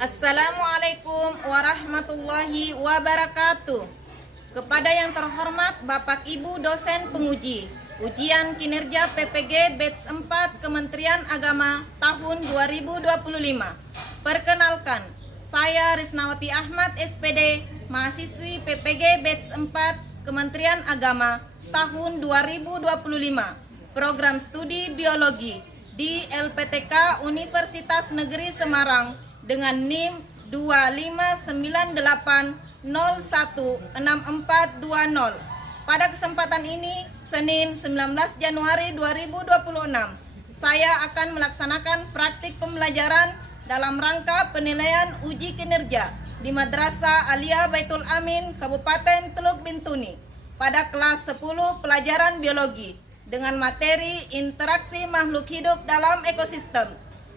Assalamualaikum warahmatullahi wabarakatuh. Kepada yang terhormat Bapak Ibu dosen penguji Ujian Kinerja PPG Batch 4 Kementerian Agama tahun 2025. Perkenalkan, saya Risnawati Ahmad SPD, mahasiswi PPG Batch 4 Kementerian Agama tahun 2025. Program Studi Biologi di LPTK Universitas Negeri Semarang dengan NIM 2598016420. Pada kesempatan ini, Senin 19 Januari 2026, saya akan melaksanakan praktik pembelajaran dalam rangka penilaian uji kinerja di Madrasah Alia Baitul Amin, Kabupaten Teluk Bintuni pada kelas 10 pelajaran biologi dengan materi interaksi makhluk hidup dalam ekosistem.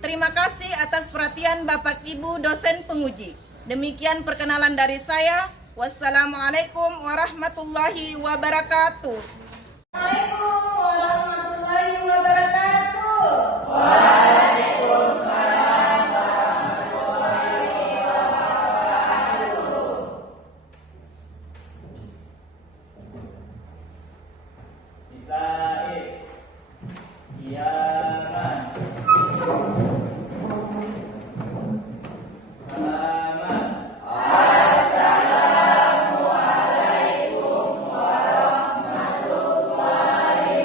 Terima kasih atas perhatian Bapak Ibu dosen penguji. Demikian perkenalan dari saya. Wassalamualaikum warahmatullahi wabarakatuh. Waalaikumsalam warahmatullahi wabarakatuh. Waalaikumsalam warahmatullahi wabarakatuh. Isa'i Kiaman Selamat. Assalamualaikum warahmatullahi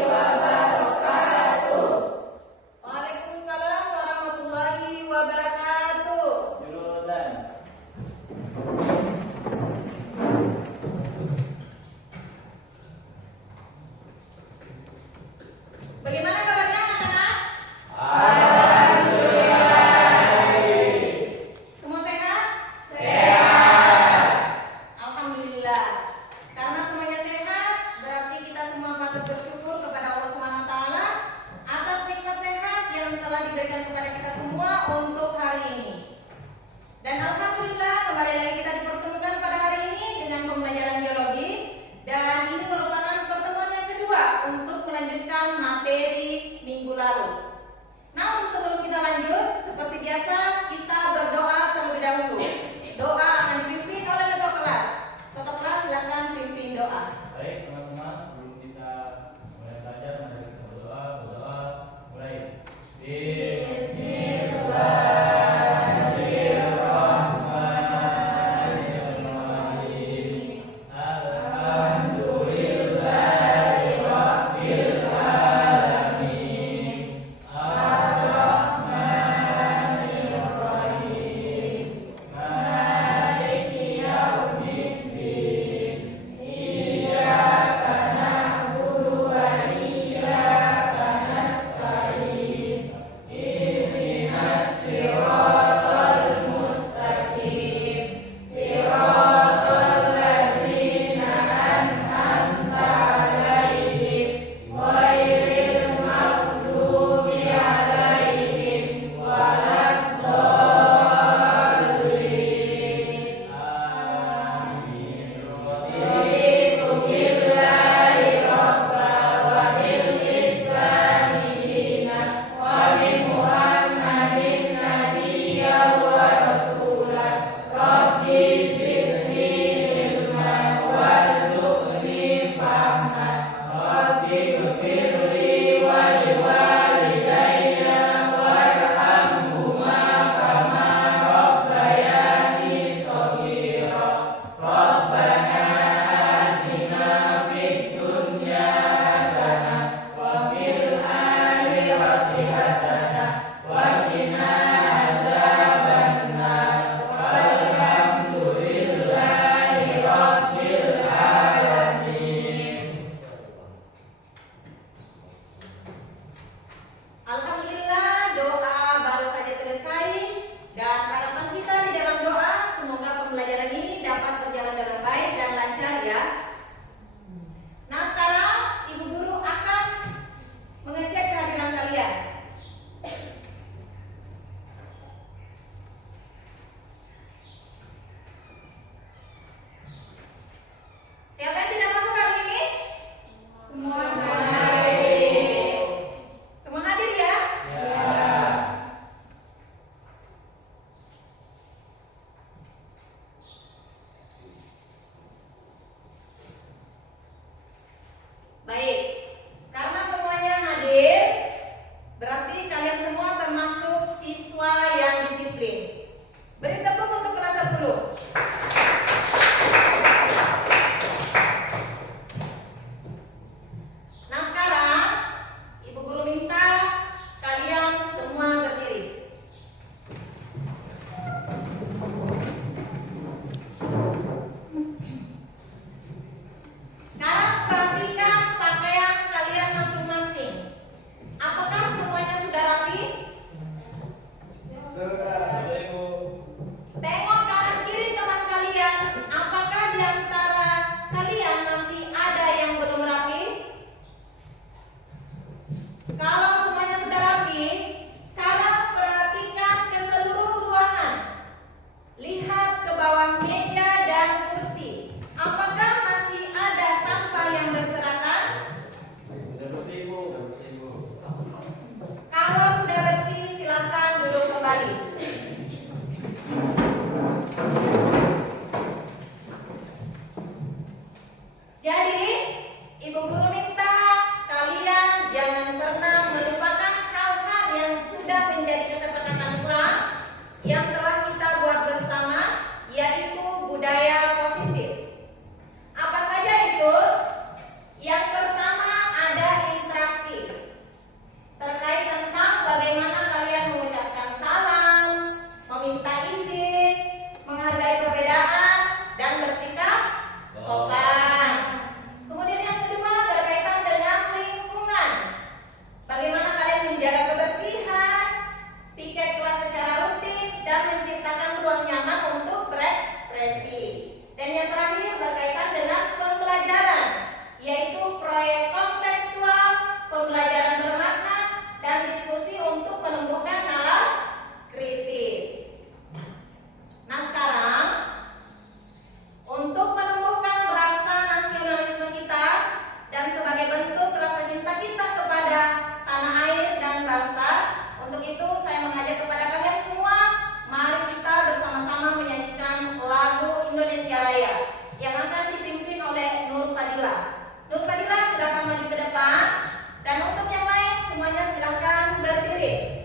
Jadi, Ibu Guru minta kalian jangan pernah melupakan hal-hal yang sudah menjadi kesepakatan kelas yang telah kita buat bersama, yaitu budaya positif. Apa saja itu? Yang pertama ada interaksi. Terkait tentang bagaimana kalian mengucapkan salam, meminta izin, menghargai perbedaan, dan bersikap sopan. Kemudian yang kedua berkaitan dengan lingkungan. Bagaimana kalian menjaga kebersihan, piket kelas secara rutin, dan menciptakan ruang nyaman untuk berekspresi. Dan yang terakhir berkaitan dengan pembelajaran, yaitu proyek kontekstual, pembelajaran bermakna, dan diskusi untuk menumbuhkan nalar kritis. Nah sekarang, untuk menumbuhkan rasa nasionalisme kita dan sebagai bentuk rasa cinta kita kepada tanah air dan bangsa, untuk itu saya mengajak kepada kalian semua, mari kita bersama-sama menyanyikan lagu Indonesia Raya yang akan dipimpin oleh Nur Fadila. Nur Fadila silakan maju ke depan, dan untuk yang lain semuanya silakan berdiri.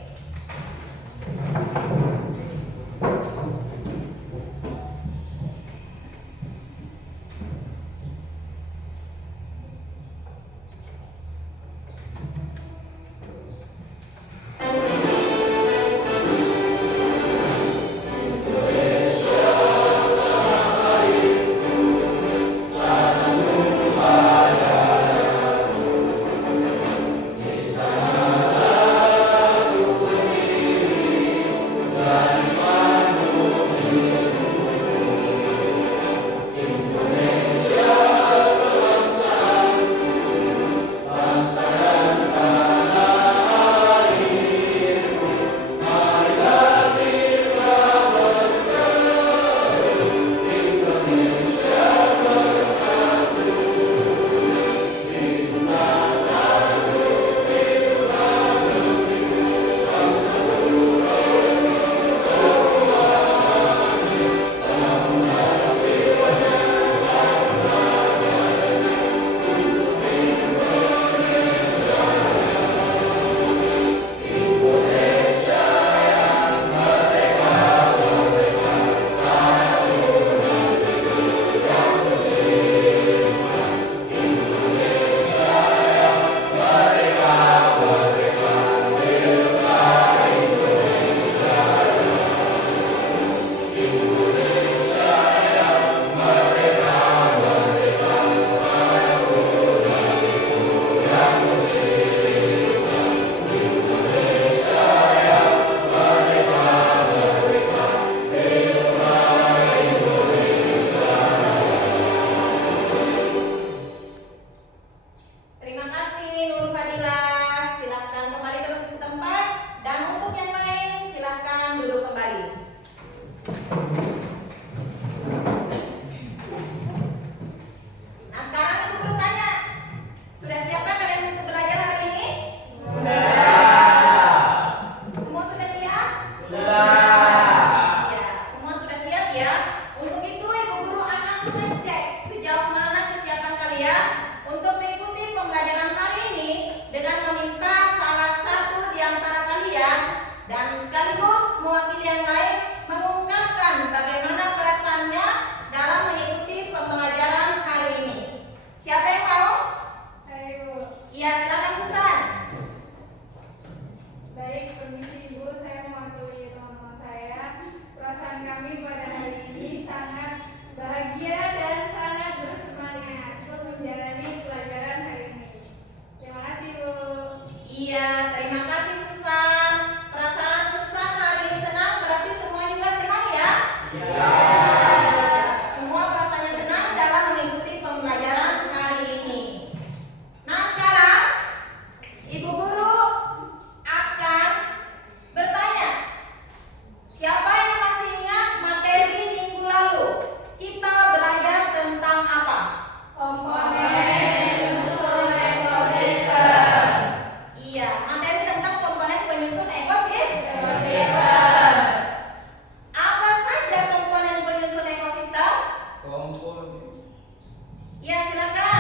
Ya, silakan.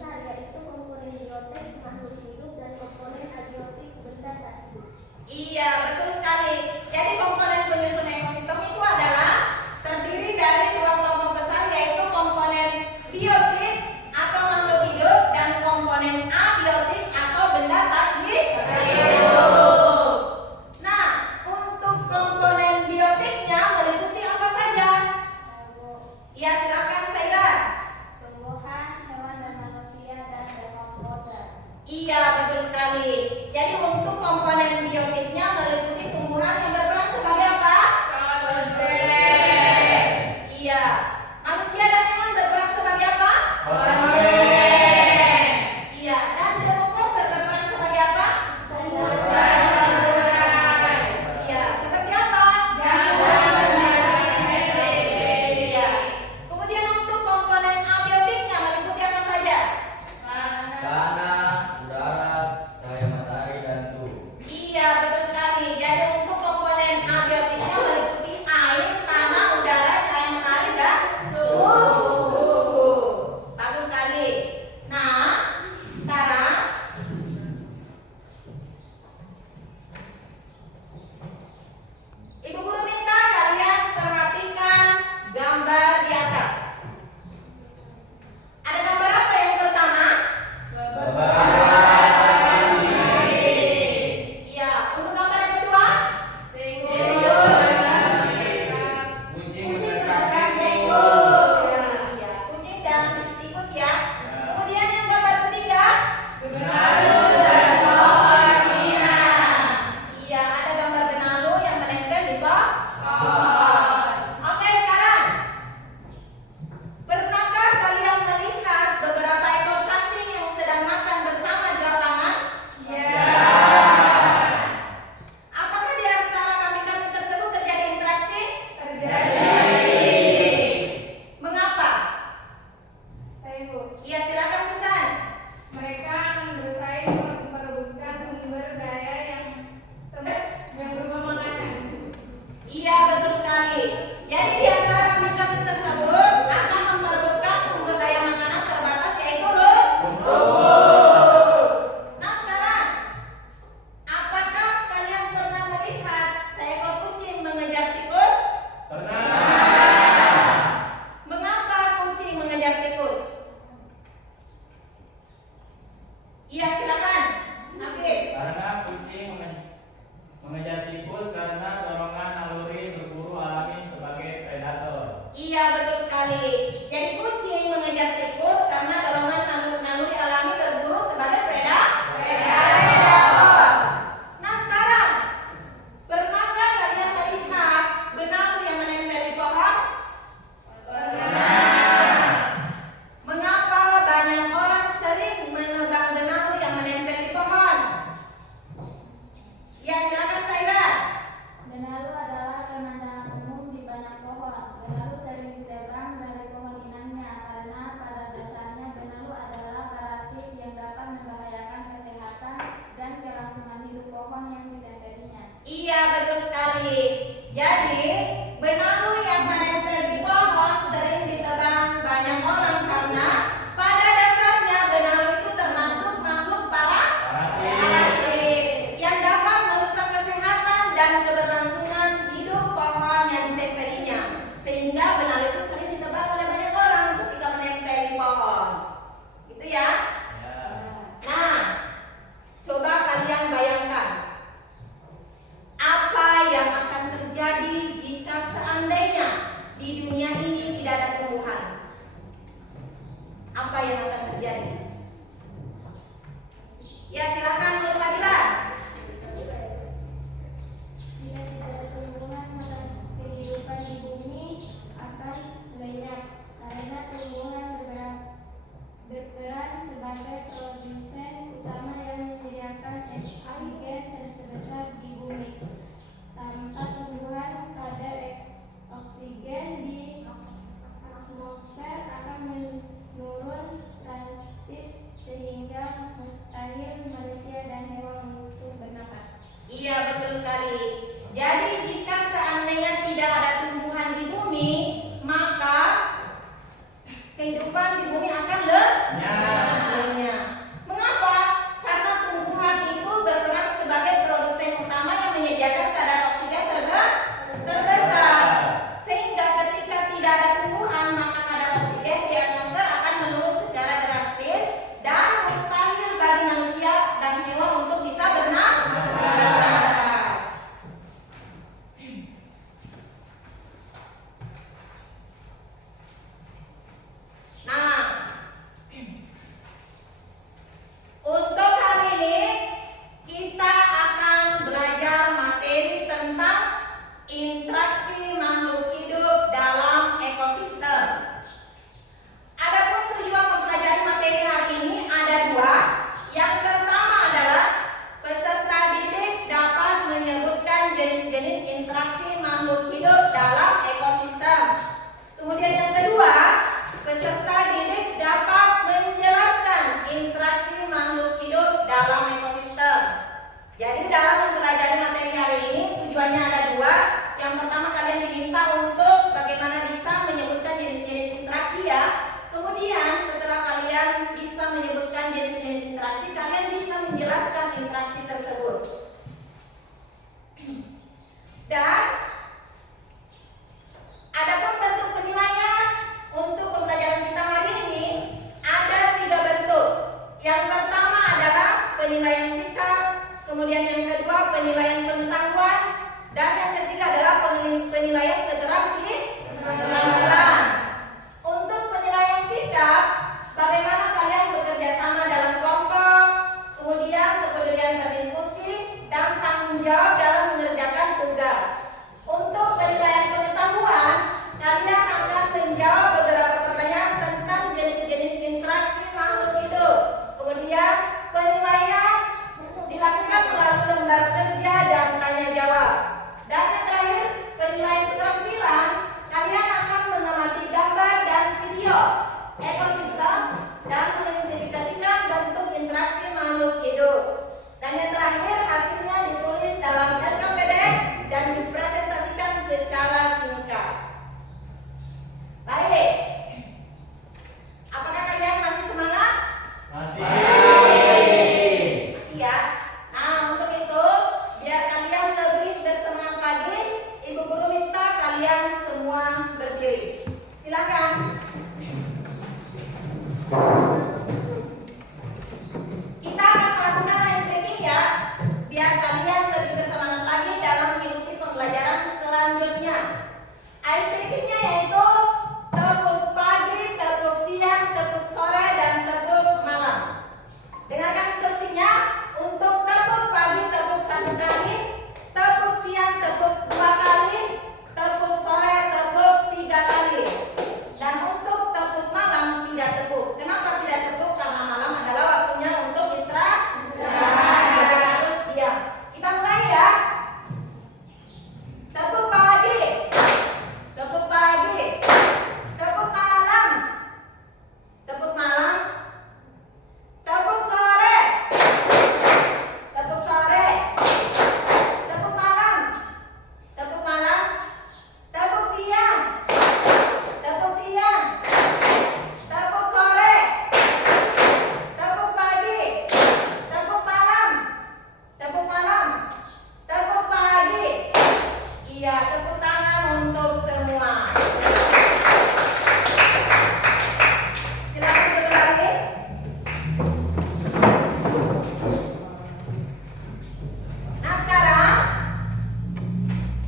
besar, yaitu komponen biotik makhluk hidup dan komponen abiotik benda tak hidup. Iya, betul sekali. Jadi komponen penyusun ekosistem itu adalah terdiri dari dua kelompok besar, yaitu komponen biotik atau makhluk hidup dan komponen abiotik atau benda tak hidup. Nah, untuk komponen biotiknya meliputi apa saja? Ya, silakan Saida. Tumbuhan, hewan dan manusia, dan dekomposer. Iya, betul sekali. Jadi untuk komponen biotiknya meliputi tumbuhan yang berperan sebagai apa? Fotosintesa. Iya. Manusia dan hewan berperan sebagai apa? Fotosintesa. Iya. Dan dekomposer berperan sebagai apa? Iya. Seperti apa? Iya. Kemudian untuk komponen abiotiknya meliputi apa saja? Tanah, udara, cahaya matahari, dan suhu. Iya, betul sekali. Jadi untuk komponen abiotiknya meliputi air, tanah, udara, cahaya matahari, dan suhu. Bagus sekali. Nah, sekarang Ibu Guru minta kalian perhatikan gambar di atas. Ada gambar apa yang pertama? Iya, untuk gambar yang kedua? Kucing beserta tikus. Iya, kucing dan tikus ya. Kemudian yang gambar ketiga? Benalu dan pohon pinang. Iya, ada gambar benalu yang menempel di pohon. Oke, sekarang pernahkah kalian melihat beberapa ekor kambing yang sedang makan bersama di lapangan? Apakah di antara kambing-kambing tersebut terjadi interaksi? Mengapa? Saya Ibu. Iya, silakan Susan. Mereka akan bersaing memperebutkan sumber daya yang berubah makanan. Iya, betul sekali. Jadi di antara kambing-kambing tersebut akan memperebutkan sumber daya makanan terbatas, yaitu lumpur. Nah, sekarang apakah kalian pernah melihat seekor kucing mengejar tikus? Pernah. Mengapa kucing mengejar tikus? Iya, silakan. Afif. Karena kucing mengejar tikus karena dorongan naluri berburu alami sebagai predator. Iya, betul sekali. Jadi kucing mengejar tikus karena dorongan naluri alami berburu sebagai predator. Nah, sekarang pernahkah kalian melihat benalu yang menempel di pohon? Mengapa banyak orang sering menebang benalu yang menempel di pohon? Ya, silakan Saida. Benalu adalah pemandangan umum di banyak pohon. Benalu sering ditebang dari pohon inangnya karena pada dasarnya benalu adalah parasit yang dapat membahayakan kesehatan dan kelangsungan hidup pohon yang ditempelinya. Iya, betul sekali. Jadi, benalu yang menempel di pohon sering ditebang banyak orang karena pada dasarnya benalu itu termasuk makhluk parasit yang dapat merusak kesehatan dan keberlangsungan hidup pohon yang ditempelinya. Sehingga benalu itu sering ditebang oleh banyak orang ketika menempel di pohon. Gitu ya. Ya. Nah, coba kalian bayangkan apa yang akan terjadi jika seandainya di dunia ini tidak ada tumbuhan. Apa yang akan terjadi? Ya, silakan Nur Fadila. Jika tidak ada tumbuhan, maka kehidupan di bumi akan lenyap karena tumbuhan berperan sebagai produsen utama yang menyediakan oksigen terbesar di bumi. Tanpa tumbuhan, kadar oksigen di atmosfer akan menurun drastis sehingga mustahil manusia dan kalian semua berdiri. Silakan. Kita akan melakukan ice breaking ya, biar kalian lebih bersemangat lagi dalam mengikuti pembelajaran selanjutnya. Ice breakingnya yaitu tepuk pagi, tepuk siang, tepuk sore, dan tepuk malam. Dengarkan instruksinya. Untuk tepuk pagi, tepuk 1 kali, tepuk siang, tepuk 2 kali, tepuk sore, tepuk 3 kali. Dan untuk tepuk malam tidak tepuk. Kenapa tidak tepuk? Karena malam adalah waktunya untuk istirahat. Jadi harus diam. Kita mulai ya. Tepuk pagi, tepuk pagi, tepuk malam, tepuk malam, tepuk sore, tepuk sore, tepuk malam, tepuk malam, tepuk siang, tepuk siang, tepuk sore, tepuk pagi, tepuk malam, tepuk malam, tepuk pagi. Iya, tepuk tangan untuk semua. Silakan duduk lagi. Nah, sekarang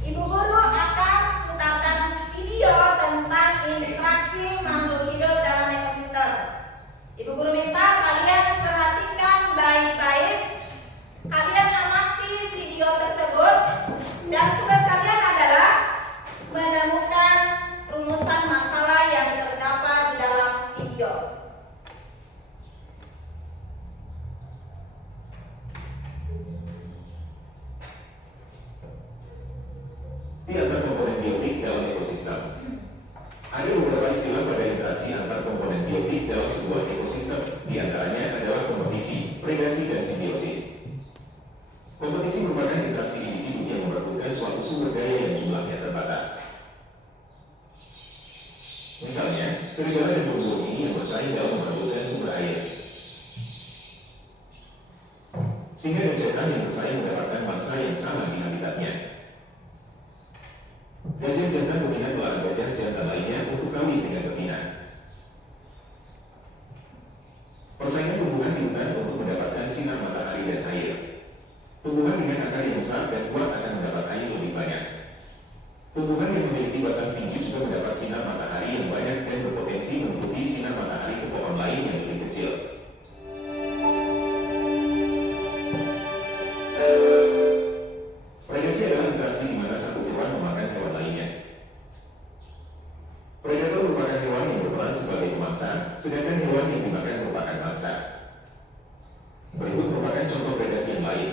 Ibu Guru akan putarkan video tentang interaksi makhluk hidup dalam ekosistem. Ibu Guru minta kalian perhatikan baik-baik. Kalian amati video tersebut dan tugas kalian adalah menemukan rumusan masalah yang terdapat di dalam video. Antar komponen biotik dalam ekosistem. Ada beberapa istilah pada interaksi antar komponen biotik dalam sebuah ekosistem. Di antaranya adalah kompetisi, predasi, dan simbiosis. Kompetisi merupakan interaksi individu yang merebutkan suatu sumber daya yang jumlahnya terbatas. Misalnya, serigala dan burung ini yang bersaing dalam merebutkan sumber air. Singa dan jantan yang bersaing mendapatkan mangsa yang sama di habitatnya. Gajah jantan meminat melawan gajah jantan lainnya untuk kawin dengan betina. Persaingan tumbuhan di hutan untuk mendapatkan sinar matahari dan air. Tumbuhan dengan akar yang besar dan kuat akan mendapat air lebih banyak. Tumbuhan yang memiliki batang tinggi juga mendapat sinar matahari yang banyak dan berpotensi menutupi sinar matahari ke pohon lain yang lebih kecil. Predasi adalah interaksi di mana satu hewan memakan hewan lainnya. Predator merupakan hewan yang berperan sebagai pemangsa, sedangkan hewan yang dimakan merupakan mangsa. Berikut merupakan contoh predasi yang lain.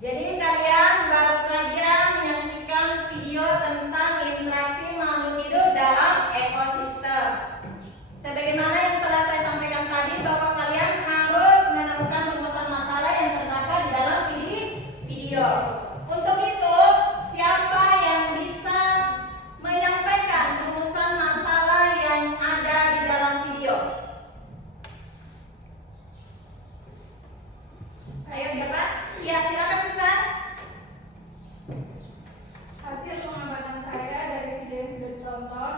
Jadi kalian baru saja menyaksikan video tentang interaksi makhluk hidup dalam ekosistem. Sebagaimana yang telah saya sampaikan tadi bahwa kalian harus menemukan rumusan masalah yang terdapat di dalam video. Untuk itu, siapa yang bisa menyampaikan rumusan masalah yang ada di dalam video? Saya siapa? Ya, silakan Susan. Hasil pengamatan saya dari video yang sudah ditonton,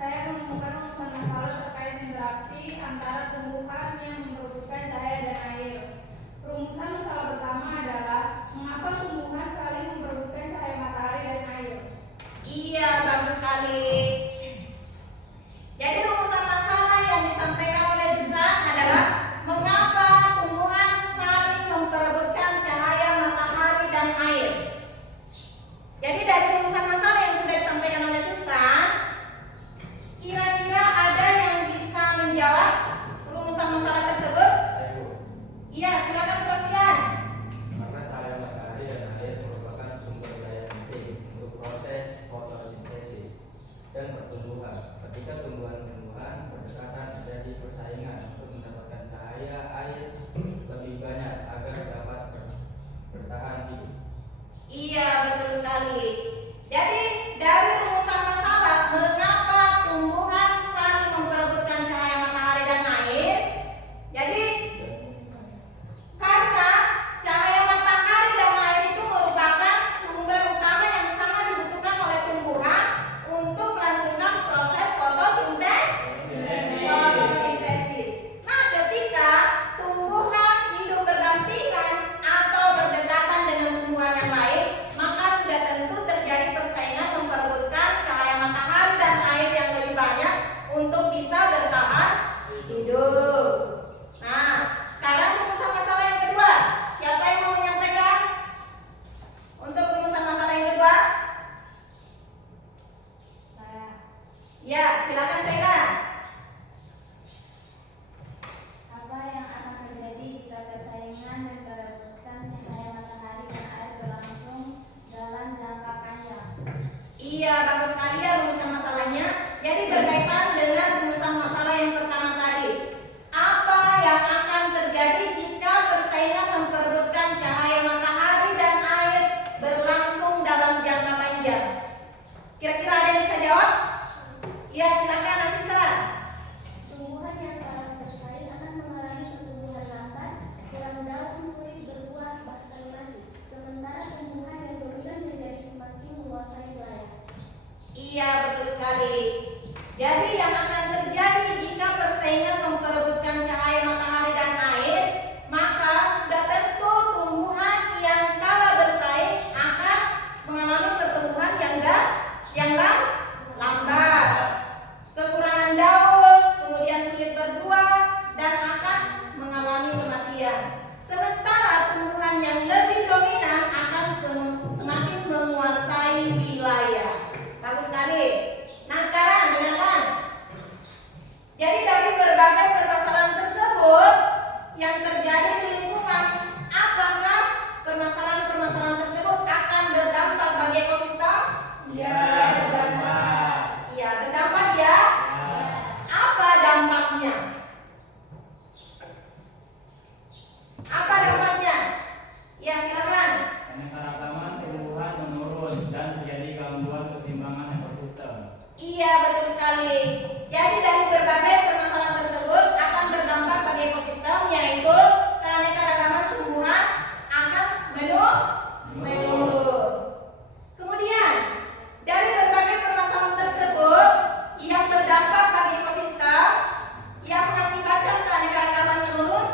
saya menemukan rumusan masalah terkait interaksi antara tumbuhan yang memperebutkan cahaya dan air. Rumusan masalah pertama adalah mengapa tumbuhan saling memperebutkan cahaya matahari dan air. Iya, bagus sekali. Jadi rumusan masalah yang disampaikan oleh Susan adalah mengapa tumbuhan saling memperebutkan cahaya matahari dan air. Jadi dari rumusan masalah yang sudah disampaikan oleh Susan Ya, silakan Zaira. Apa yang akan terjadi jika persaingan memperebutkan cahaya matahari dan air berlangsung dalam jangka panjang? Iya, bagus sekali ya rumusan masalahnya. Jadi berkaitan dengan rumusan masalah yang pertama tadi. Apa yang akan terjadi jika persaingan memperebutkan cahaya matahari dan air berlangsung dalam jangka panjang? Kira-kira ada yang bisa jawab? Ya, silakan Asisa. Tumbuhan yang kalah bersaing akan mengalami pertumbuhan lambat, kurang daun, sulit berbuah, bahkan mati. Sementara tumbuhan yang dominan menjadi semakin menguasai wilayah. Iya, betul sekali. Jadi yang akan terjadi jika persaingan memperebutkan cahaya matahari dan air, maka sudah tentu tumbuhan yang kalah bersaing akan mengalami pertumbuhan yang lambat, kekurangan daun, kemudian sulit berbuah, dan akan mengalami kematian. Sementara tumbuhan yang lebih dominan akan semakin menguasai wilayah. Bagus sekali. Nah, sekarang dengarkan. Jadi dari berbagai permasalahan tersebut yang terjadi di lingkungan, apakah permasalahan-permasalahan tersebut akan berdampak bagi ekosistem? Ya, berdampak. Iya, berdampak ya. Apa dampaknya? Apa dampaknya? Ya, silakan. Keanekaragaman tumbuhan menurun dan terjadi gangguan keseimbangan ekosistem. Iya, betul sekali. Jadi dari berbagai permasalahan tersebut akan berdampak bagi ekosistem, yaitu keanekaragaman tumbuhan akan menurun. Kemudian dari berbagai permasalahan tersebut yang berdampak bagi ekosistem yang mengakibatkan keanekaragaman menurun,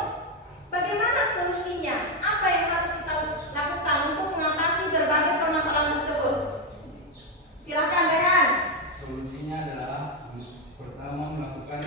bagaimana solusinya? Apa yang harus kita lakukan untuk mengatasi berbagai permasalahan tersebut? Silakan Rehan. Solusinya adalah pertama melakukan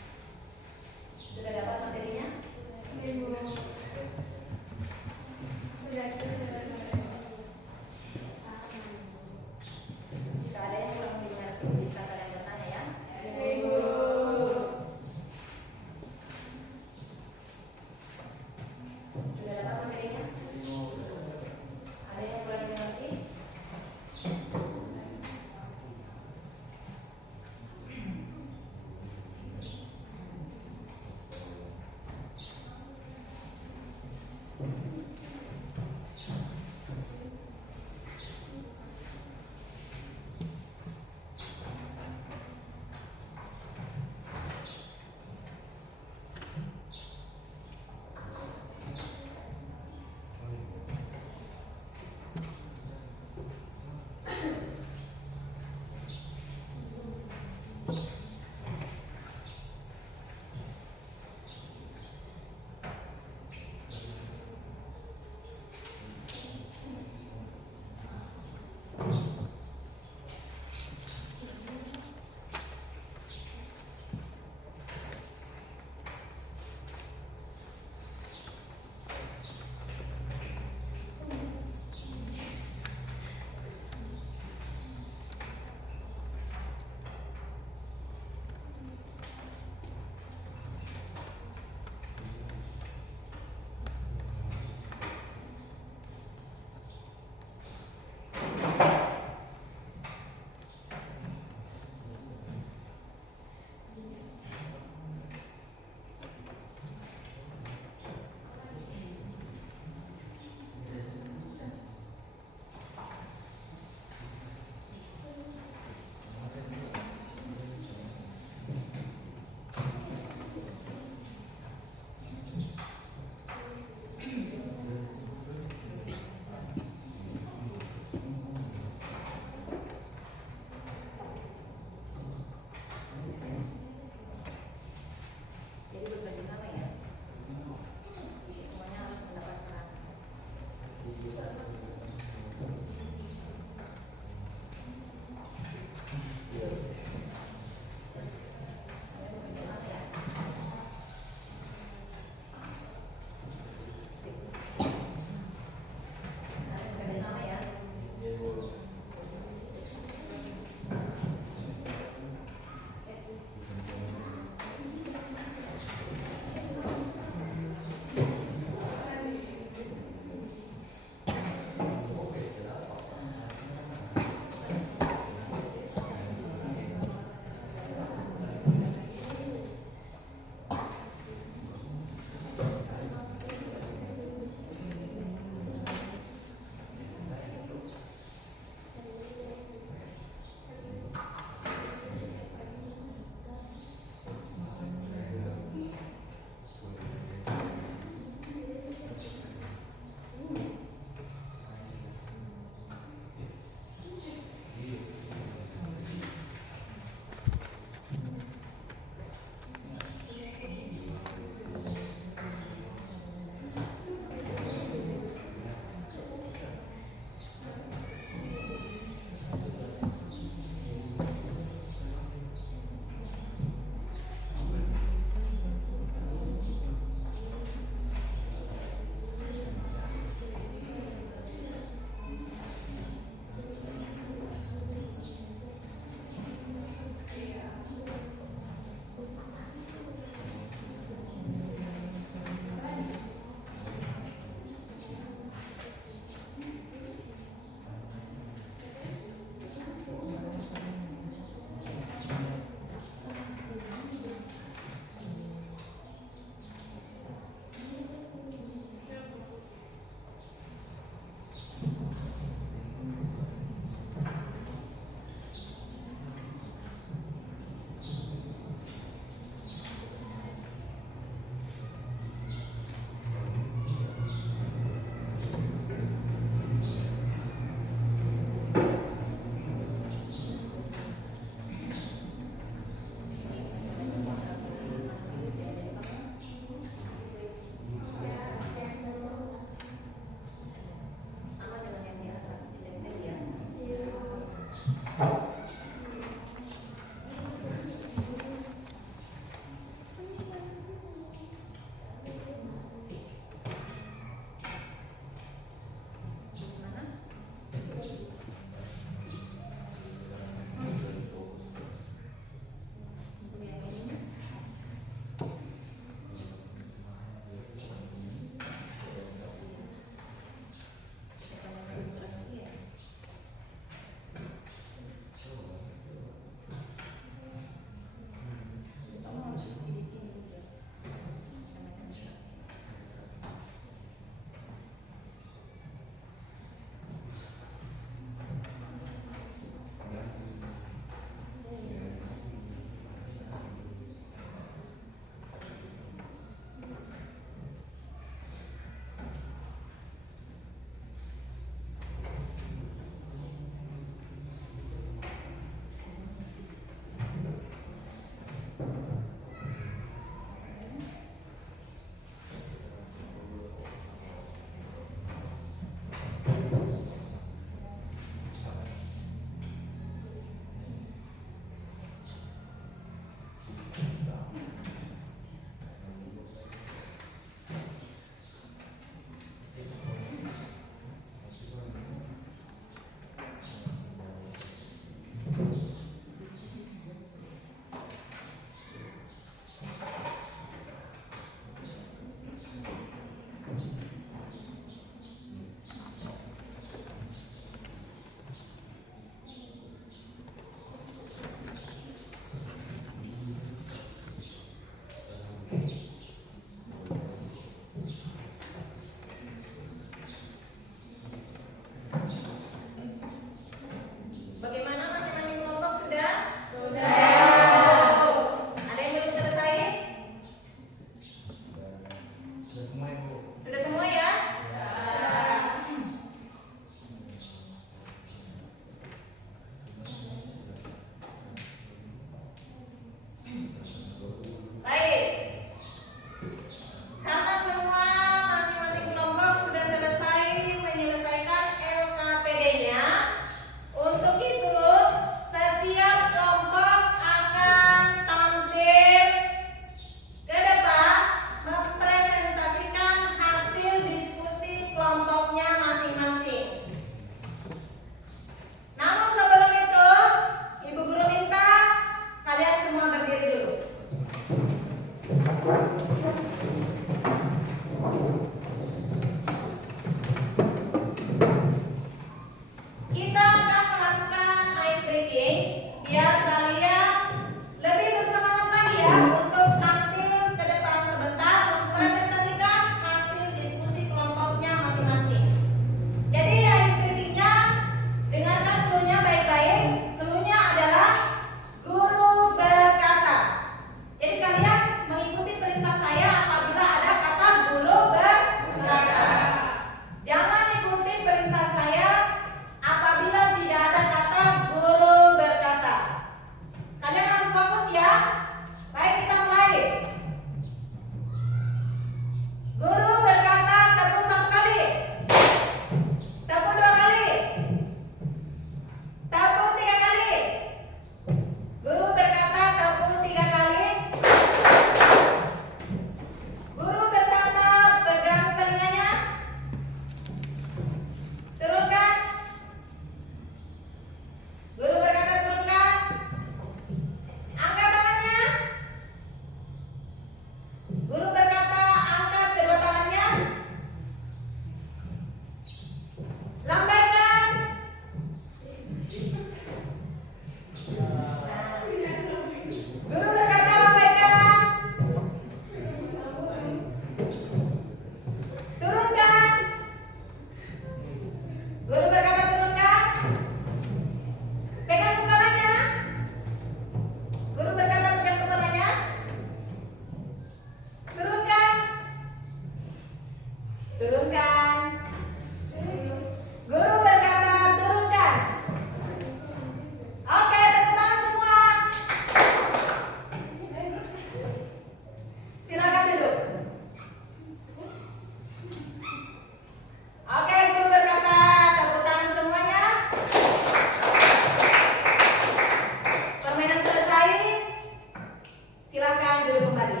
silakan duduk kembali.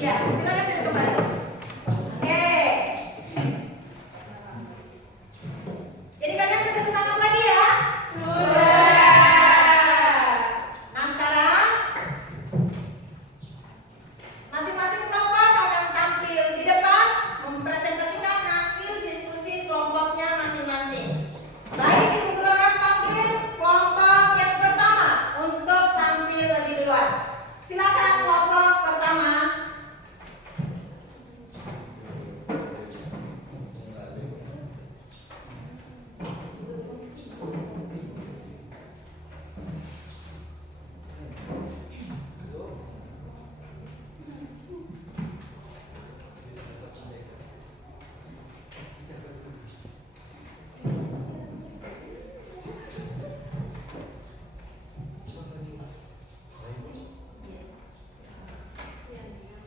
Iya, silakan duduk kembali. Oke. Jadi kalian sudah semangat lagi ya? Nah sekarang masing-masing kelompok akan tampil di depan mempresentasikan hasil diskusi kelompoknya masing-masing. Baik, Ibu Guru akan panggil kelompok yang pertama untuk tampil lebih duluan. Silakan kelompok pertama.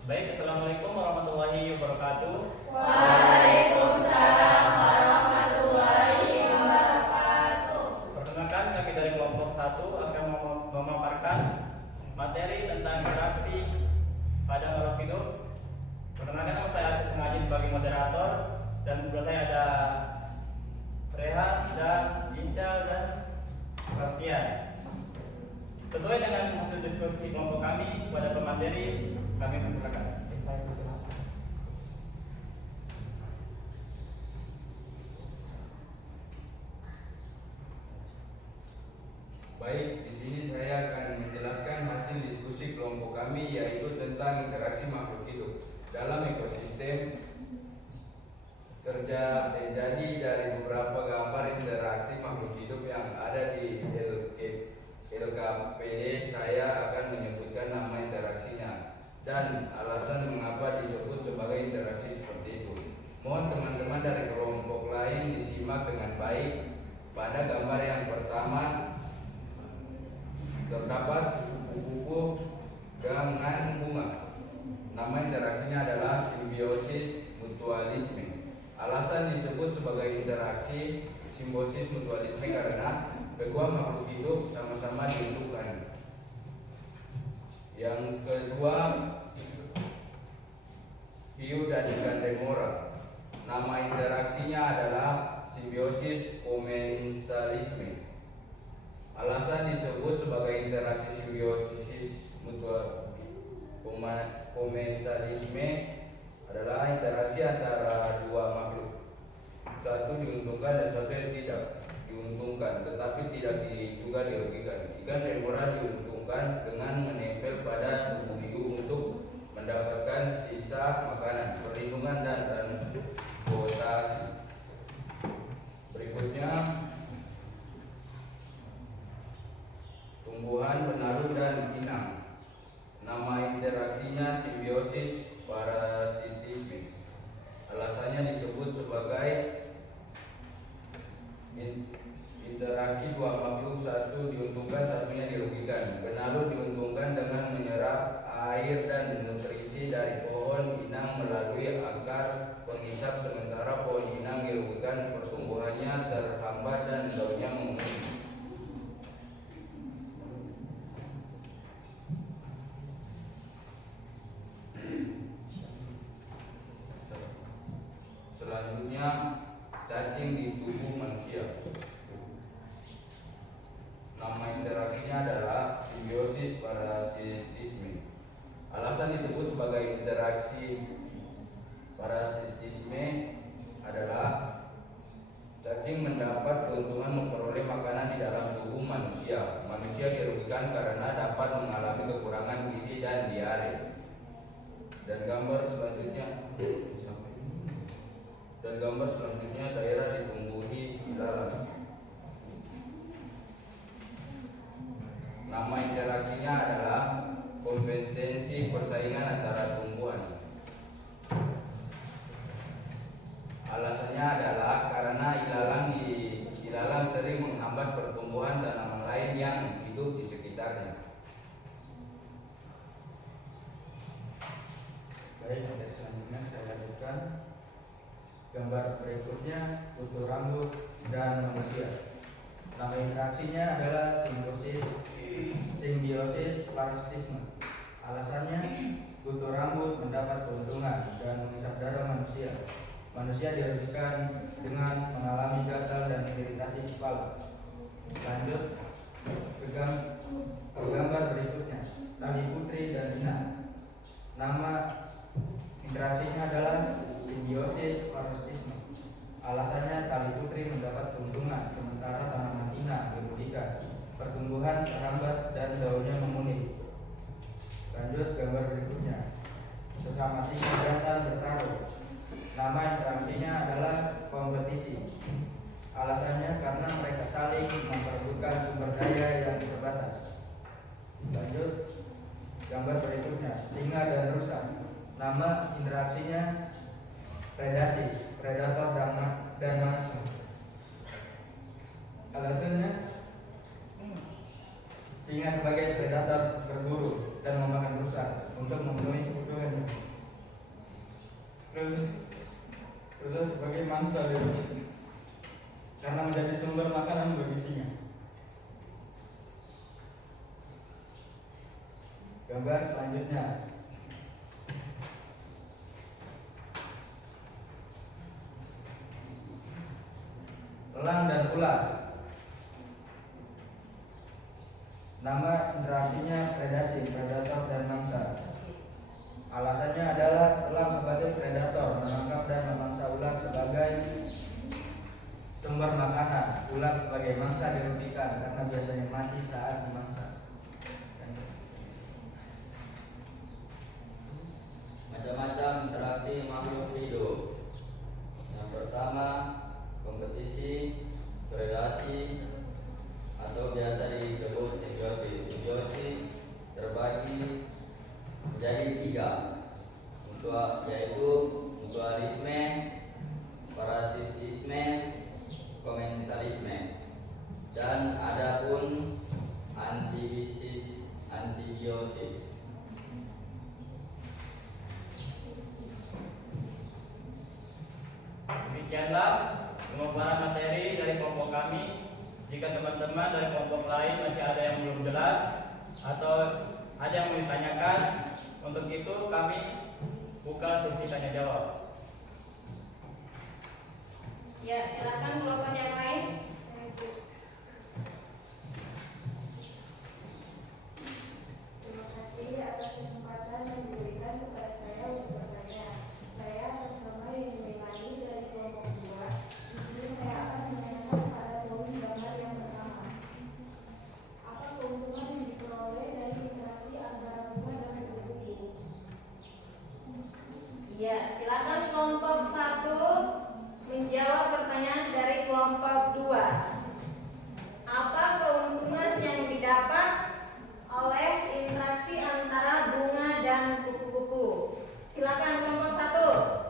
Baik, Assalamualaikum warahmatullahi wabarakatuh. Waalaikumsalam warahmatullahi wabarakatuh. Perkenalkan, kami dari kelompok 1 akan memaparkan materi tentang interaksi pada makhluk hidup. Perkenalkan, nama saya Arif Sengaji sebagai moderator, dan sebelah saya ada Rehan dan Ginjal dan Bastian. Sesuai dengan hasil diskusi kelompok kami pada pemateri, kami mempersilakan. Baik, di sini saya akan menjelaskan hasil diskusi kelompok kami, yaitu tentang interaksi makhluk hidup dalam ekosistem. Terjadi dari beberapa gambar interaksi makhluk hidup yang ada di LKPD. Saya akan menyebutkan nama interaksinya dan alasan mengapa disebut sebagai interaksi seperti itu. Mohon teman-teman dari kelompok lain disimak dengan baik. Pada gambar yang pertama terdapat kupu-kupu dengan bunga. Nama interaksinya adalah simbiosis mutualisme. Alasan disebut sebagai interaksi simbiosis mutualisme karena kedua makhluk hidup sama-sama diuntungkan. Yang kedua, hiu dan ikan remora. Nama interaksinya adalah simbiosis komensalisme. Alasan disebut sebagai interaksi simbiosis komensalisme adalah interaksi antara dua makhluk. Satu diuntungkan dan satu yang tidak diuntungkan, tetapi tidak juga dirugikan. Ikan remora diuntungkan dengan menempel pada tubuh hiu untuk mendapatkan sisa makanan, perlindungan dan transportasi. Berikutnya, tumbuhan benalu dan inang. Nama interaksinya simbiosis parasitisme. Alasannya disebut sebagai interaksi dua makhluk, satu diuntungkan, satunya dirugikan. Benalu diuntungkan dengan menyerap air dan nutrisi dari pohon inang melalui akar penghisap, sementara pohon inang dirugikan, pertumbuhannya terhambat dan daunnya menguning. Selanjutnya, cacing di tubuh manusia. Nama interaksinya adalah simbiosis parasitisme. Alasan disebut sebagai interaksi parasitisme adalah cacing mendapat keuntungan memperoleh makanan di dalam tubuh manusia. Manusia dirugikan karena dapat mengalami kekurangan gizi dan diare. Dan gambar selanjutnya daerah ditumbuhi ilalang. Nama interaksinya adalah kompetensi persaingan antara tumbuhan. Alasannya adalah karena ilalang sering menghambat pertumbuhan tanaman lain yang hidup di sekitarnya. Baik, selanjutnya saya lanjutkan. Gambar berikutnya, kutu rambut dan manusia. Nama interaksinya adalah simbiosis parasitisme. Alasannya, kutu rambut mendapat keuntungan dan mengisap darah manusia. Manusia dirugikan dengan mengalami gatal dan iritasi kepala. Lanjut ke gambar berikutnya. Tali putri dan inang. Nama interaksinya adalah simbiosis parasitisme. Alasannya, tali putri mendapat keuntungan sementara tanaman inang dirugikan. Pertumbuhan terhambat dan daunnya menguning. Lanjut gambar berikutnya. Sesama singa jantan bertarung. Nama interaksinya adalah kompetisi. Alasannya karena mereka saling memperebutkan sumber daya yang terbatas. Lanjut gambar berikutnya. Singa dan rusa. Nama interaksinya predasi, predator dan mangsa. Alasannya, singa sebagai predator berburu dan memakan rusa untuk memenuhi kebutuhannya. Rusa sebagai mangsa karena menjadi sumber makanan bagi singa. Gambar selanjutnya. Elang dan ular. Nama interaksinya predasi, predator dan mangsa. Alasannya adalah elang sebagai predator menangkap dan memangsa ular sebagai sumber makanan. Ular sebagai mangsa dirugikan karena biasanya mati saat dimangsa. Macam-macam interaksi makhluk hidup. Yang pertama, kompetisi, predasi, atau biasa disebut simbiosis. Simbiosis terbagi menjadi 3, yaitu mutualisme, parasitisme, komensalisme, dan adapun antibiosis. Demikianlah pemaparan materi dari kelompok kami. Jika teman-teman dari kelompok lain masih ada yang belum jelas atau ada yang mau ditanyakan, untuk itu kami buka sesi tanya jawab. Ya, silakan kelompok yang lain. Terima kasih atas kesempatan yang diberikan kepada saya untuk bertanya. Saya atas nama yang Melani dari kelompok 2. Di sini saya akan menanyakan pada poin gambar yang pertama. Apa keuntungan yang diperoleh dari interaksi antara bunga dan kupu-kupu? Ya, silakan kelompok 1 menjawab pertanyaan dari kelompok 2. Apa keuntungan yang didapat oleh interaksi antara bunga dan kupu-kupu? Silakan kelompok 1.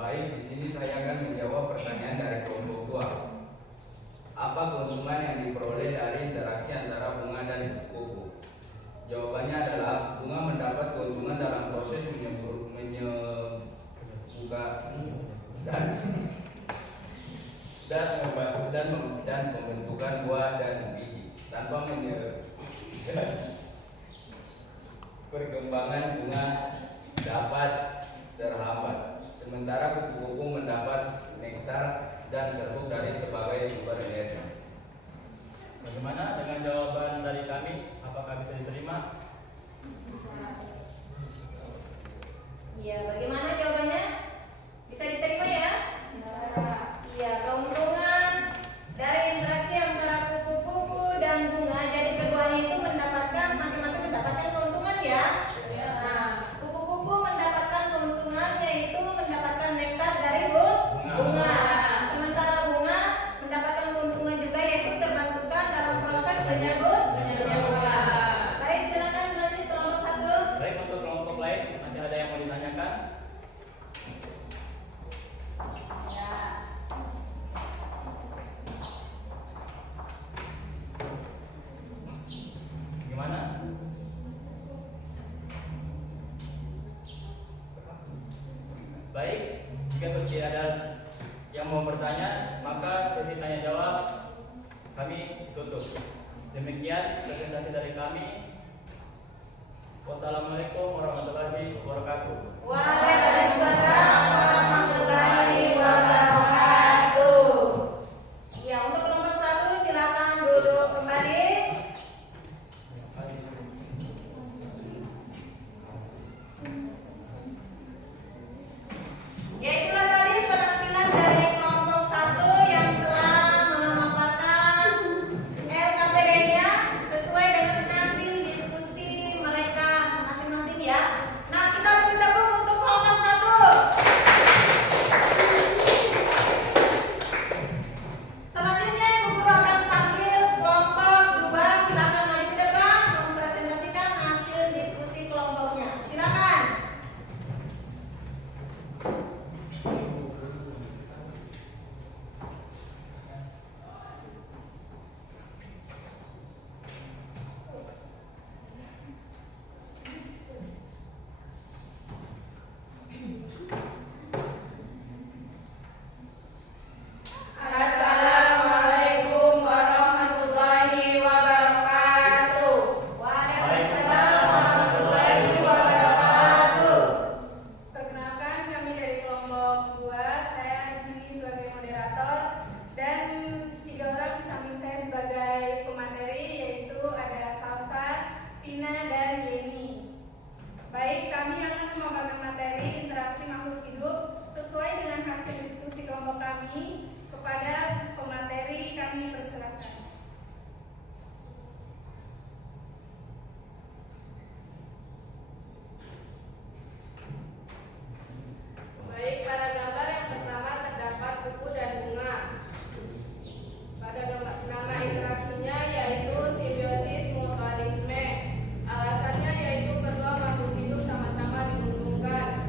Baik, di sini saya akan menjawab pertanyaan dari kelompok 2. Apa keuntungan yang diperoleh dari interaksi antara bunga dan kupu-kupu? Jawabannya adalah bunga mendapat keuntungan dalam proses dan pembentukan buah dan biji tanpa perkembangan bunga dapat terhambat. Sementara kupu-kupu mendapat nektar dan serbuk dari sebagai sumber energi. Bagaimana dengan jawaban dari kami? Apakah bisa diterima? Iya, bagaimana jawabannya? Bisa diterima ya? Iya, keuntungan dari interaksi antara kupu-kupu dan bunga, jadi keduanya itu mendapatkan masing-masing mendapatkan keuntungan ya. Nah, kupu-kupu mendapatkan keuntungan yaitu mendapatkan nektar dari bunga. Sementara bunga Baik, jika tidak ada yang mau bertanya, maka sesi tanya jawab kami tutup. Demikian presentasi dari kami. Wassalamualaikum warahmatullahi wabarakatuh. Waalaikumsalam warahmatullahi wabarakatuh. Ya, untuk kelompok 1 silakan duduk kembali. Ya, itulah tadi penampilan dari kelompok 1 yang telah memaparkan LKPD-nya sesuai dengan hasil diskusi mereka masing-masing ya. Nah, kita beri tepuk untuk kelompok 1. Selanjutnya Ibu Guru akan panggil kelompok 2. Silakan maju ke depan mempresentasikan hasil diskusi kelompoknya. Silakan. Assalamualaikum warahmatullahi wabarakatuh. Waalaikumsalam warahmatullahi wabarakatuh. Perkenalkan, kami dari kelompok 2. Saya di sini sebagai moderator dan 3 orang di samping saya sebagai pemateri, yaitu ada Salsa, Vina, dan Yeni. Baik, kami akan memaparkan materi interaksi makhluk hidup sesuai dengan hasil diskusi kelompok kami. Kepada pemateri kami persilakan. Baik, pada gambar yang pertama terdapat buku dan bunga. Pada gambar, nama interaksinya yaitu simbiosis mutualisme. Alasannya yaitu kedua makhluk hidup sama-sama diuntungkan.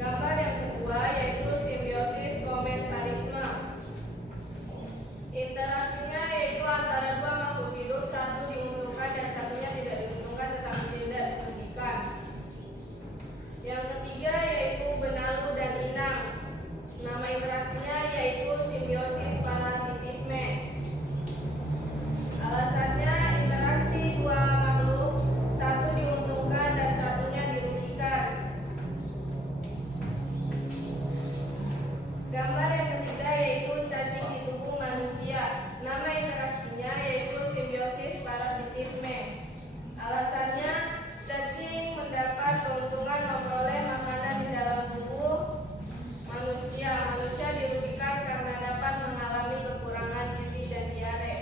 Gambar yang kedua yaitu simbiosis komensalisme. Interaksinya yaitu antara dua makhluk hidup, satu diuntungkan dan satunya tidak diuntungkan tetapi tidak dirugikan. Yang ketiga yaitu benalu dan inang. Nama interaksinya yaitu simbiosis parasitisme. Alasannya interaksi dua makhluk, satu diuntungkan dan satunya dirugikan. Gambar yang ketiga yaitu cacing di tubuh manusia. Nama interaksinya yaitu simbiosis parasitisme. Alasannya cacing mendapat keuntungan memperoleh makanan di dalam tubuh manusia. Manusia dirugikan karena dapat mengalami kekurangan gizi dan diare.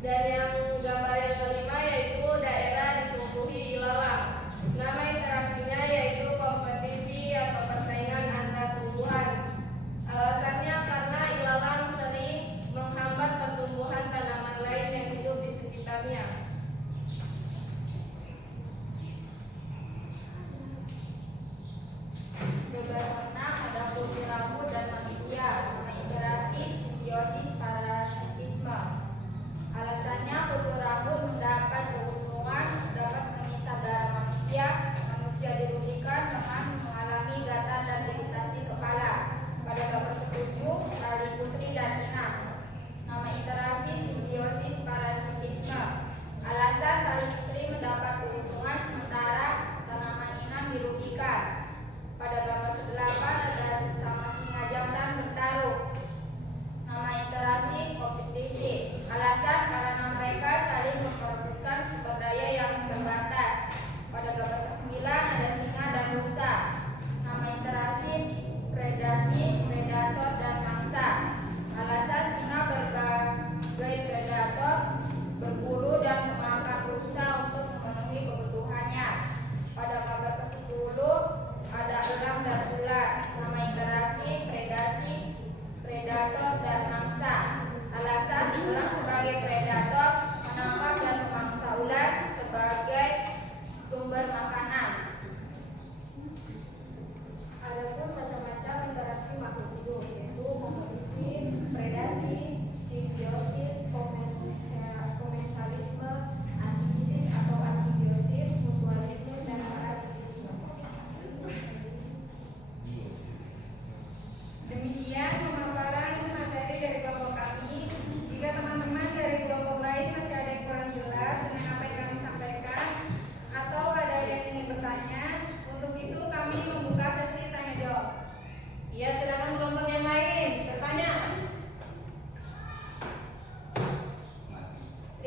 Dan yang gambar yang kelima yaitu daerah ditumbuhi ilalang. Nama interaksinya yaitu kompetisi atau persaingan antar tumbuhan. Alasannya karena ilalang sering menghambat pertumbuhan tanaman lain yang hidup di sekitarnya. Gambar 6 ada kulit rambut dan manusia. Nama interaksi simbiosis parasitisme. Alasannya kulit rambut mendapat keuntungan dapat mengisap darah manusia. Manusia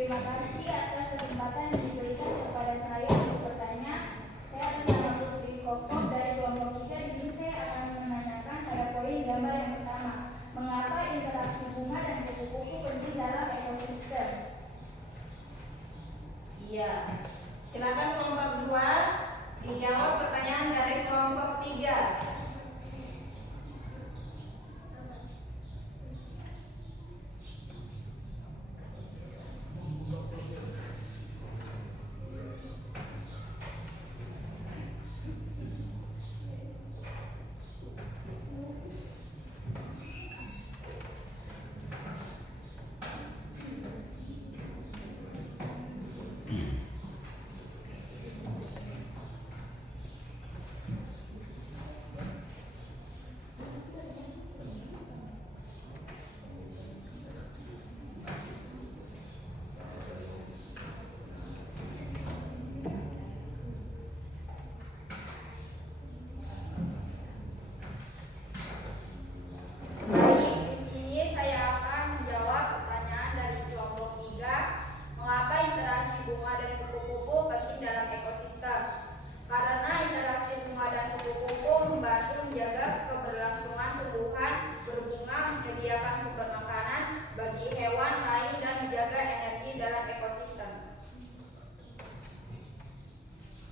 Terima kasih atas kesempatan yang diberikan kepada saya untuk bertanya. Saya bernama Putri Koko dari kelompok 3. Di sini saya akan menanyakan pada poin gambar yang pertama. Mengapa interaksi bunga dan kupu-kupu penting dalam ekosistem? Iya. Silakan kelompok 2 dijawab pertanyaan dari kelompok 3.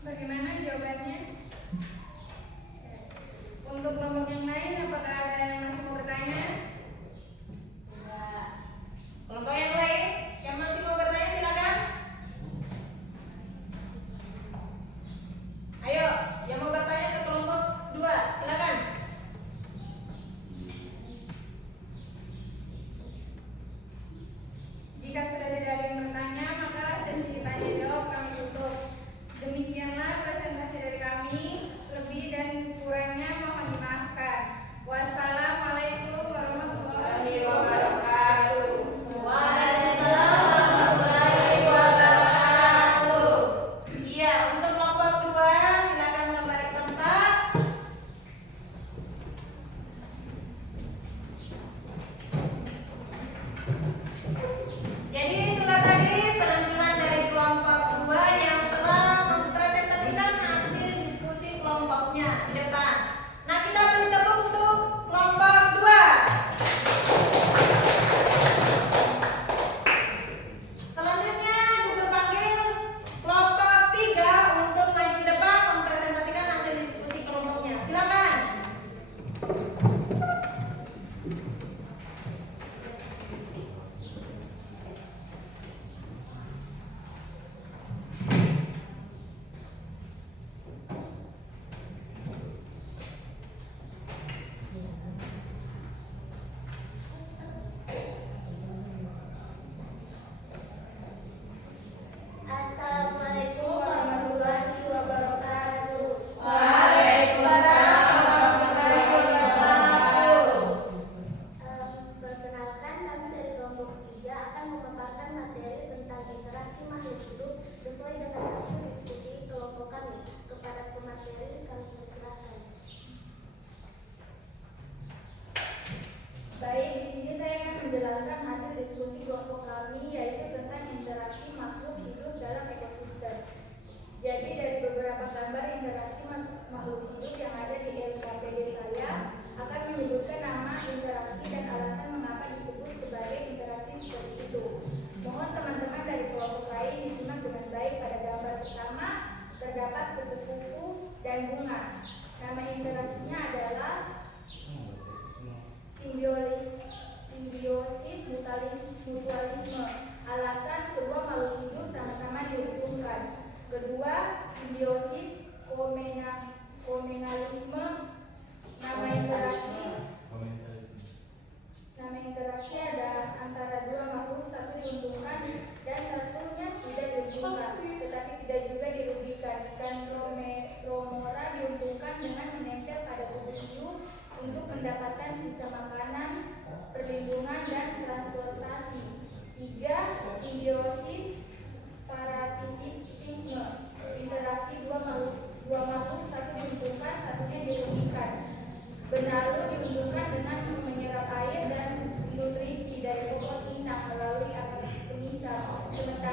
Bagaimana jawabannya? Untuk kelompok yang lain, apakah ada yang masih mau bertanya? Kelompok yang lain yang masih mau bertanya silakan. Ayo, yang mau bertanya ke kelompok 2, silakan. Jika sudah tidak ada yang bertanya, maka sesi tanya jawab kami tutup. Demikianlah presentasi dari kami. Lebih dan kurangnya mohon dimaafkan. Wassalamualaikum warahmatullahi wabarakatuh. Waalaikumsalam warahmatullahi wabarakatuh. Iya, untuk kelompok 2 silakan kembali ke tempat. Jadi itulah tadi penampilan dari kelompok 2 yang telah mempresentasikan hasil diskusi kelompoknya di depan. Nah, kita beri tepuk untuk kelompok 2. Selanjutnya Google panggil kelompok 3 untuk maju ke depan mempresentasikan hasil diskusi kelompoknya. Silakan. Assalamualaikum warahmatullahi wabarakatuh. Waalaikumsalam warahmatullahi wabarakatuh. Perkenalkan, kami dari kelompok 3 akan memaparkan materi tentang interaksi makhluk hidup sesuai dengan hasil diskusi kelompok kami. Kepada pemateri kami persilakan. Baik, di sini saya akan menjelaskan hasil diskusi kelompok kami, yaitu tentang interaksi makhluk hidup dalam ekosistem. Jadi dari beberapa gambar interaksi makhluk hidup yang ada di LKPD saya akan menyebutkan nama, interaksi, dan alasan mengapa disebut sebagai interaksi seperti itu. Mohon teman-teman dari kelompok lain disimak dengan baik. Pada gambar pertama terdapat kupu-kupu dan bunga. Nama interaksinya adalah simbiosis mutualisme. Alasan kedua makhluk hidup sama-sama diuntungkan. Kedua, simbiosis komenalisme. Nama interaksi ada antara dua makhluk, satu diuntungkan dan satunya tidak diuntungkan, tetapi tidak juga dirugikan. Ikan Romora diuntungkan dengan menempel pada tubuh hiu untuk mendapatkan sisa makanan, perlindungan, dan transportasi. 3. Simbiosis parasitisme. Interaksi dua makhluk, satu diuntungkan, satunya dirugikan. Benalu diuntungkan dengan menyerap air dan nutrisi dari pokok inang melalui akar penyisa. Sementara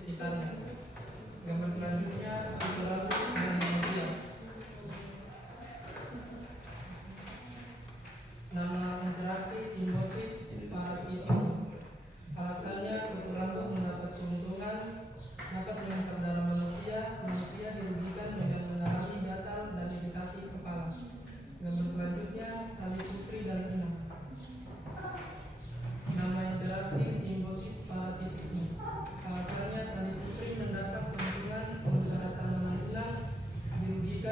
sekitarnya. Gambar selanjutnya tipe rambut dan manusia. Nama interaksi simbiosis parasitisme. Alasannya tipe rambut mendapat keuntungan, dapat menyasar darah manusia, manusia dirugikan dengan mengalami gatal dan iritasi kepala. Gambar selanjutnya tali putri dan inang. Nama interaksi simbiosis parasitisme. Alasannya tali putri mendapat keuntungan pengusaha tanaman inang dirugikan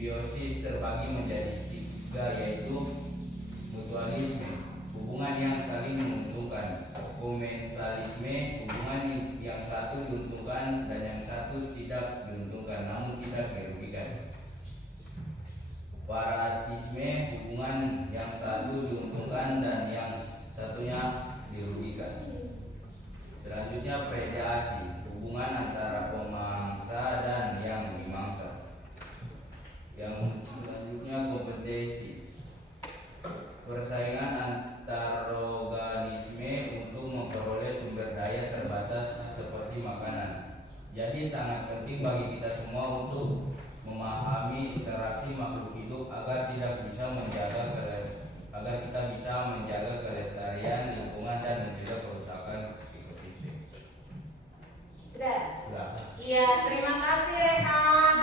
simbiosis terbagi menjadi 3, yaitu mutualisme, hubungan yang saling menguntungkan; komensalisme, hubungan yang satu diuntungkan dan yang satu tidak diuntungkan namun tidak dirugikan; paratisme, hubungan yang satu diuntungkan dan yang satunya dirugikan. Selanjutnya predasi, hubungan antara pemangsa dan yang dimangsa. Yang selanjutnya kompetensi, persaingan antar organisme untuk memperoleh sumber daya terbatas seperti makanan. Jadi sangat penting bagi kita semua untuk memahami interaksi makhluk hidup agar kita bisa menjaga kelestarian lingkungan dan mencegah kerusakan ekosistem. Sudah? Sudah. Iya, terima kasih Rehan.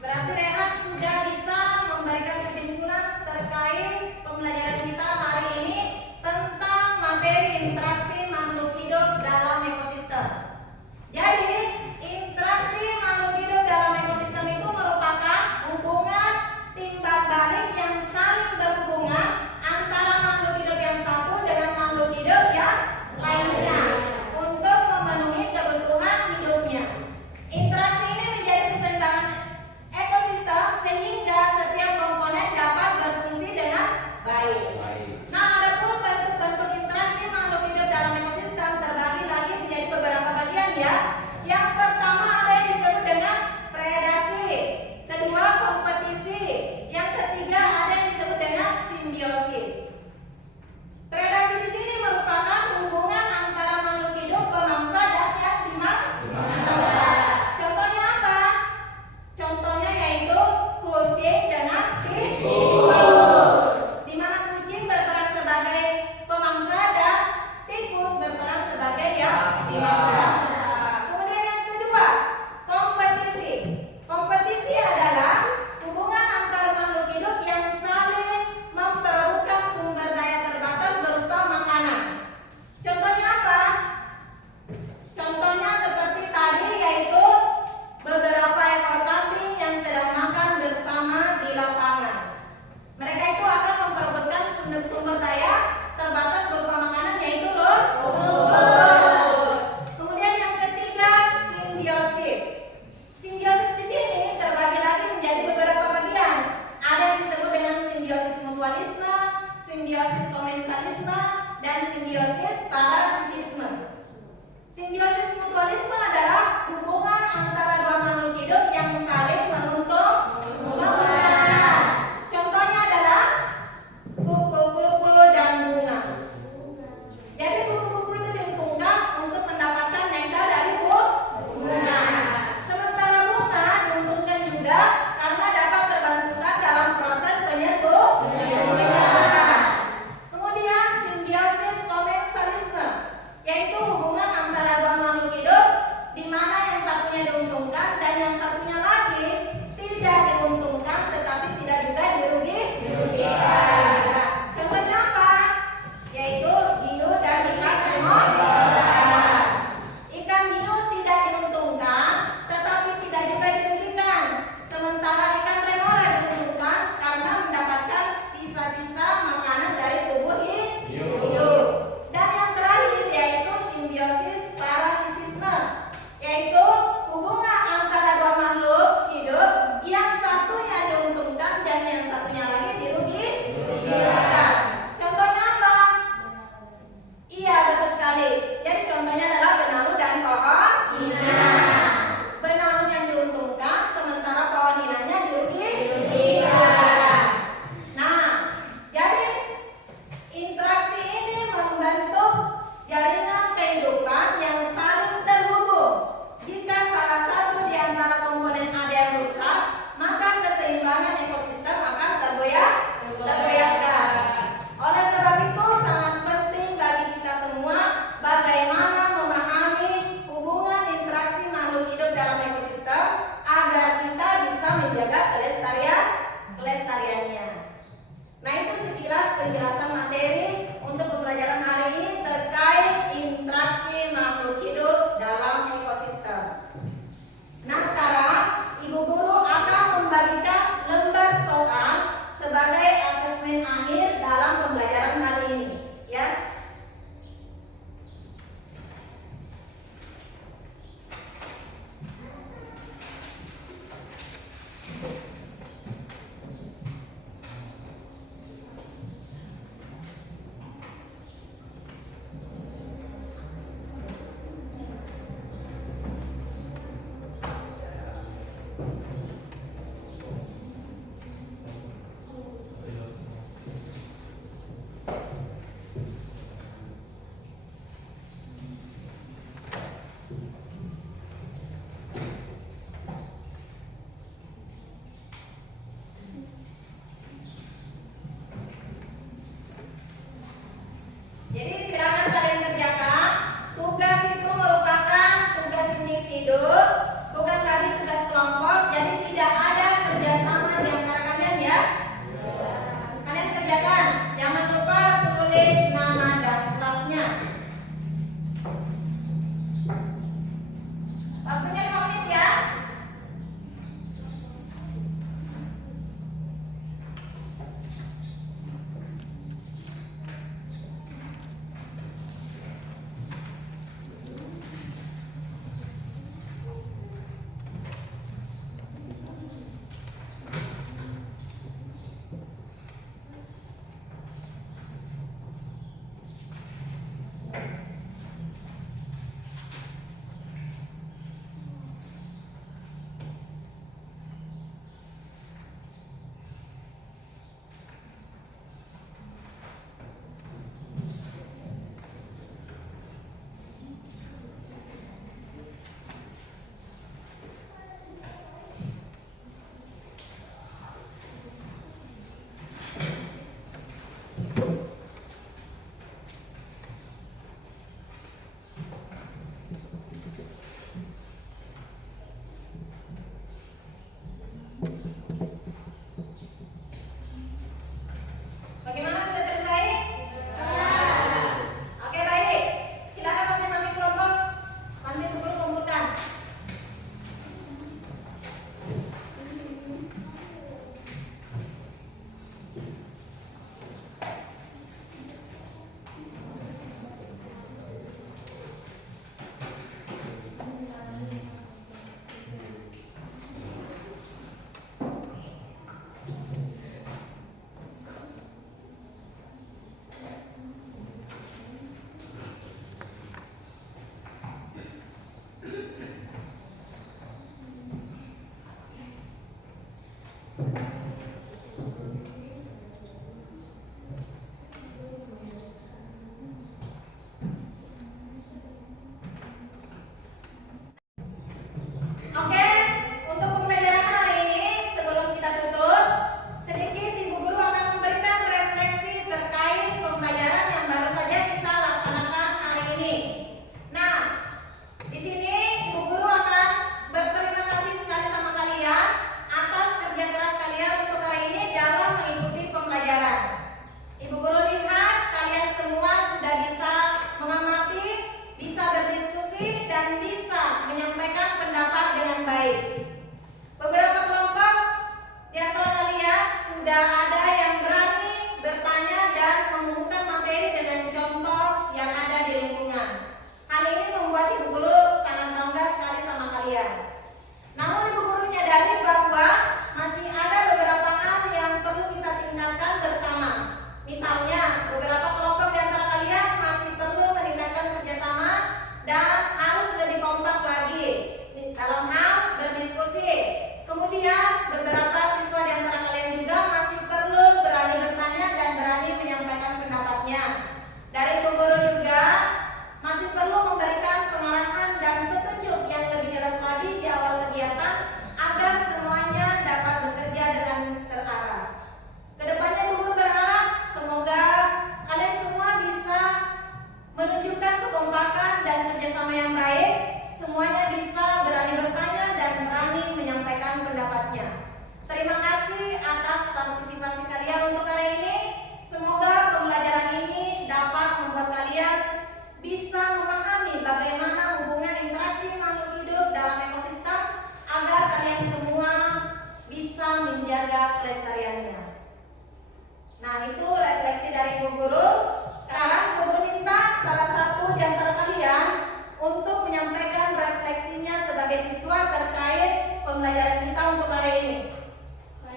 Berarti Rehan sudah bisa memberikan kesimpulan terkait pembelajaran kita hari ini tentang materi interaksi makhluk hidup dalam ekosistem. Jadi, interaksi makhluk hidup dalam ekosistem itu merupakan hubungan timbal balik yang saling berhubungan antara makhluk hidup yang satu dengan makhluk hidup yang lainnya untuk memenuhi kebutuhan hidupnya. Interaksi ini menjadi keseimbangan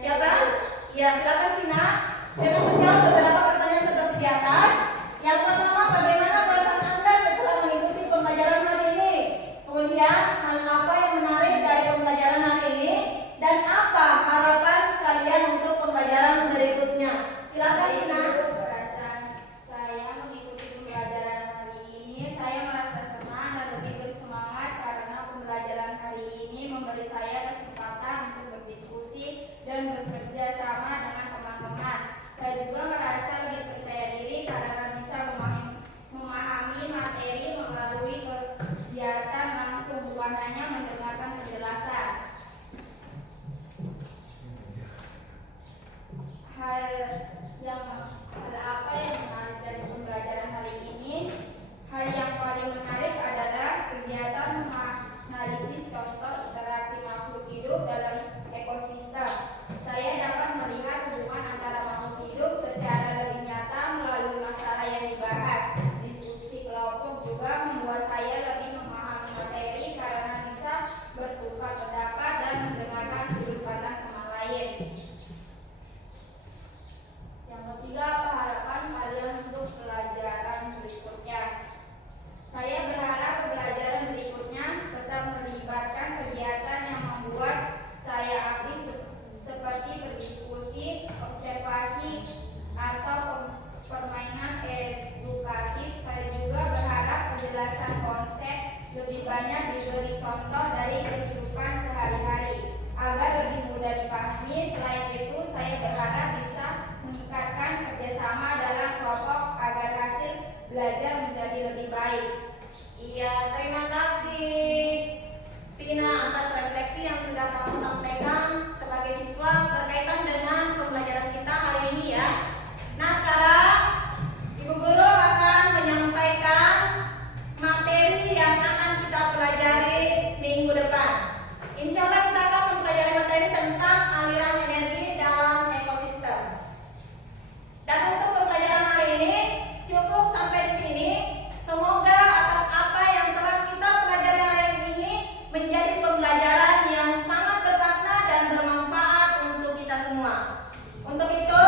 Siapa? Ya, silakan Vina. Dengan menjawab beberapa pertanyaan seperti di atas. Yang pertama, bagaimana perasaan Anda setelah mengikuti pembelajaran hari ini? Kemudian, hal apa yang menarik dari pembelajaran hari ini? Dan apa harapan kalian untuk pembelajaran berikutnya? Silakan Vina. Perasaan saya mengikuti pembelajaran hari ini, saya merasa senang dan lebih bersemangat karena pembelajaran hari ini memberi saya kesempatan untuk berdiskusi dan bekerja sama dengan teman-teman. Saya juga merasa lebih percaya diri karena bisa memahami materi melalui kegiatan langsung, bukan hanya mendengarkan penjelasan. Hal apa yang menarik dari pembelajaran hari ini? Hal yang paling menarik adalah kegiatan menganalisis contoh interaksi makhluk hidup dalam ekosistem. Saya dapat melihat hubungan antara makhluk hidup secara lebih nyata melalui masalah yang dibahas. Diskusi kelompok juga membuat saya lebih memahami materi karena bisa bertukar pendapat dan mendengarkan sudut pandang teman lain. Yang ketiga, apa harapan kalian untuk pelajaran berikutnya? Saya berharap pembelajaran berikutnya tetap melibatkan kegiatan yang membuat saya aktif seperti berdiskusi, observasi, atau permainan edukatif. Saya juga berharap penjelasan konsep lebih banyak diberi contoh dari kehidupan sehari-hari agar lebih mudah dipahami. Selain itu, saya berharap bisa meningkatkan kerjasama dalam kelompok agar hasil belajar menjadi lebih baik. Iya, terima kasih Vina atas refleksi yang sudah kamu sampaikan sebagai siswa berkaitan dengan pembelajaran kita hari ini ya. Nah, sekarang Ibu Guru akan menyampaikan materi yang akan kita pelajari minggu depan. Insya Allah kita akan mempelajari materi tentang aliran energi dalam ekosistem. Dan untuk pembelajaran hari ini cukup sampai di sini. Semoga atas apa yang telah kita pelajari hari ini menjadi pembelajaran yang sangat bermakna dan bermanfaat untuk kita semua. Untuk itu,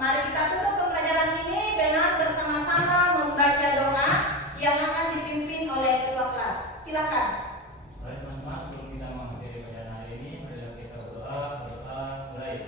mari kita tutup pembelajaran ini dengan bersama-sama membaca doa yang akan dipimpin oleh ketua kelas. Silakan. Baik teman-teman, sebelum kita mengakhiri pelajaran hari ini, marilah kita berdoa mulai.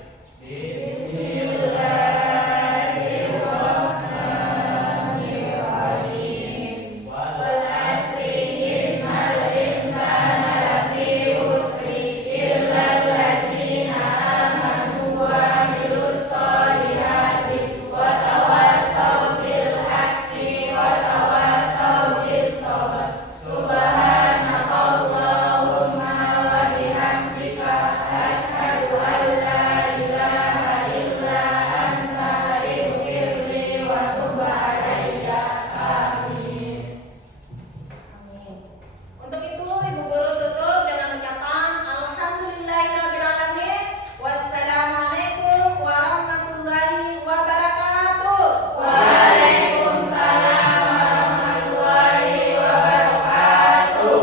Untuk itu, Ibu Guru tutup dengan ucapan Alhamdulillahirrahmanirrahim. Wassalamualaikum warahmatullahi wabarakatuh. Waalaikumsalam warahmatullahi wabarakatuh.